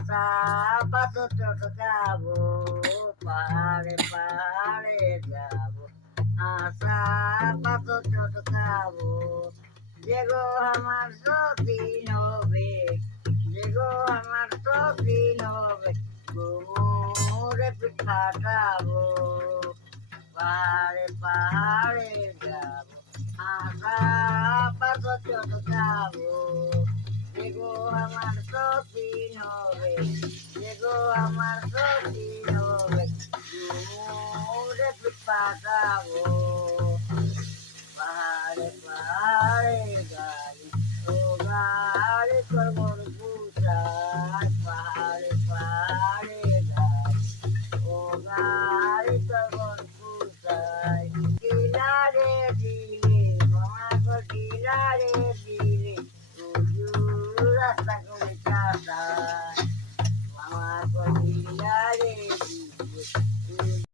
আশা পাথর চটকাবো, পাহাড়ে পাহাড়ে যাবো, আশা পাথর চটকাবো। যে গো আমার সতীন হবে, যে গো আমার সতীন হবে, ঘুমুরে পিঠ ফাটাবো, পাহাড়ে পাহাড়ে যাবো, আশা পাথর চটকাবো। যে গো আমার সতীন হবে, যে গো আমার সতীন হবে, ঘুমুরে পিঠ ফাটাবো, পাহাড়ে পাহাড়ে গাড়ি, ও গাড়ি করবর পুষায়, পাহাড়ে পাহাড়ে গাড়ি, ও গাড়ি করবর